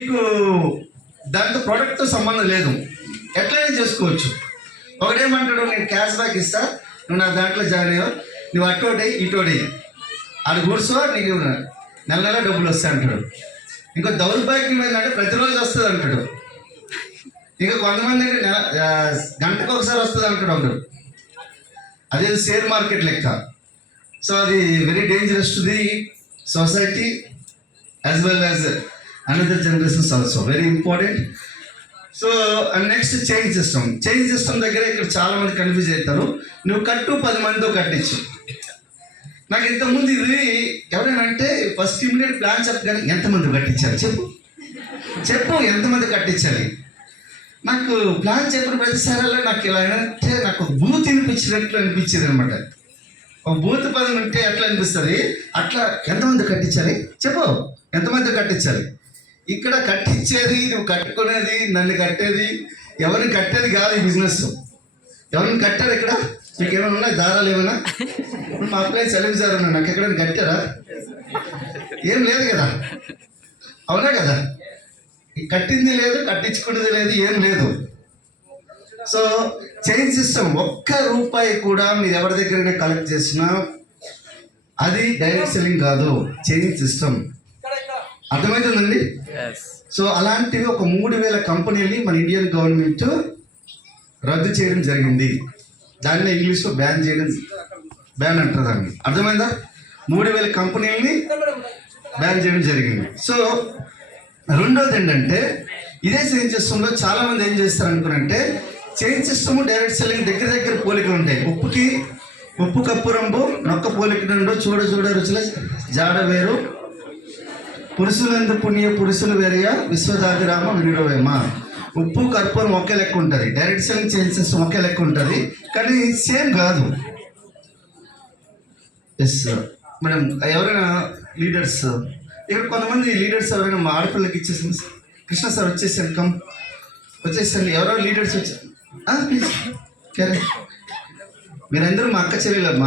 మీకు దాంతో ప్రోడక్ట్తో సంబంధం లేదు, ఎట్లయినా చేసుకోవచ్చు. ఒకటేమంటాడు, నేను క్యాష్ బ్యాక్ ఇస్తా, నువ్వు నా దాంట్లో జాయిన్ అయ్యావు, నువ్వు అటోడే ఇటోడే అది కూర్చో, నీకు నెల నెల డబ్బులు వస్తాయి అంటాడు. ఇంకో దౌర్భాగ్యం ఏంటంటే ప్రతిరోజు వస్తుంది అంటాడు. ఇంకా కొంతమంది గంటకు ఒకసారి వస్తుంది అంటాడు ఒకడు. అదే షేర్ మార్కెట్ లెక్క. సో అది very dangerous to the society as well as another generations also, very important. So next chain system దగ్గర ఇక్కడ చాలా మంది కన్ఫ్యూజ్ అవుతారు. నువ్వు కట్టు 10 మందితో కట్టించు. నాకు ఇంతకుముందు ఇది ఎవరైనా అంటే ఫస్ట్ ఇమీడియట్ ప్లాన్ చెప్పగానే ఎంతమంది కట్టించాలి చెప్పు ఎంతమంది కట్టించాలి. నాకు ప్లాన్ చెప్పిన ప్రతిసారి నాకు ఇలా అంటే నాకు బూత్ వినిపించినట్లు అనిపించేది అనమాట. ఒక బూత్ పదం ఉంటే ఎట్లా అనిపిస్తుంది, అట్లా ఎంతమంది కట్టించాలి చెప్పు, ఎంతమంది కట్టించాలి. ఇక్కడ కట్టించేది, నువ్వు కట్టుకునేది, నన్ను కట్టేది, ఎవరిని కట్టేది కాదు ఈ బిజినెస్. ఎవరిని కట్టారు ఇక్కడ? మీకు ఏమైనా ఉన్నాయి దారాలు ఏమైనా? మా అప్లై చలివి సార్ ఉన్నా, నాకు ఎక్కడైనా కట్టారా? ఏం లేదు కదా, అవునా కదా. కట్టింది లేదు, కట్టించుకునేది లేదు, ఏం లేదు. సో చైన్ సిస్టమ్, ₹1 కూడా మీరు ఎవరి దగ్గరైనా కలెక్ట్ చేసినా అది డైరెక్ట్ సెల్లింగ్ కాదు, చైన్ సిస్టమ్. అర్థమవుతుందండి? సో అలాంటివి ఒక 3,000 కంపెనీలని మన ఇండియన్ గవర్నమెంట్ రద్దు చేయడం జరిగింది. దాన్ని ఇంగ్లీష్లో బ్యాన్ అంటారు దాన్ని. అర్థమైందా? 3,000 కంపెనీలని బ్యాన్ చేయడం జరిగింది. సో రెండోది ఏంటంటే, ఇదే చైన్ సిస్టంలో చాలా మంది ఏం చేస్తారు అనుకున్నంటే, చైన్ సిస్టమ్ డైరెక్ట్ సెల్లింగ్ దగ్గర పోలికలు ఉంటాయి. ఉప్పు కప్పు రంబు నొక్క పోలిక రెండు, చూడ రుచుల జాడ వేరు, పురుషులందు పుణ్య పురుషులు వేరయ్య, విశ్వదాభిరామ వినుడవేమ. ఉప్పు కర్పూరం ఒకే లెక్క ఉంటుంది, డైరెక్ట్ సెల్లింగ్ చైన్ సిస్టమ్ ఒకే లెక్క ఉంటుంది, కానీ సేమ్ కాదు. ఎస్ మేడం, ఎవరైనా లీడర్స్ ఇక్కడ కొంతమంది లీడర్స్ ఎవరైనా మా ఆడపిల్లకి ఇచ్చేసింది, కృష్ణ సార్ వచ్చేసండి ఎవరో లీడర్స్ వచ్చారు ప్లీజ్. మీరందరూ మా అక్క చెల్లెలు.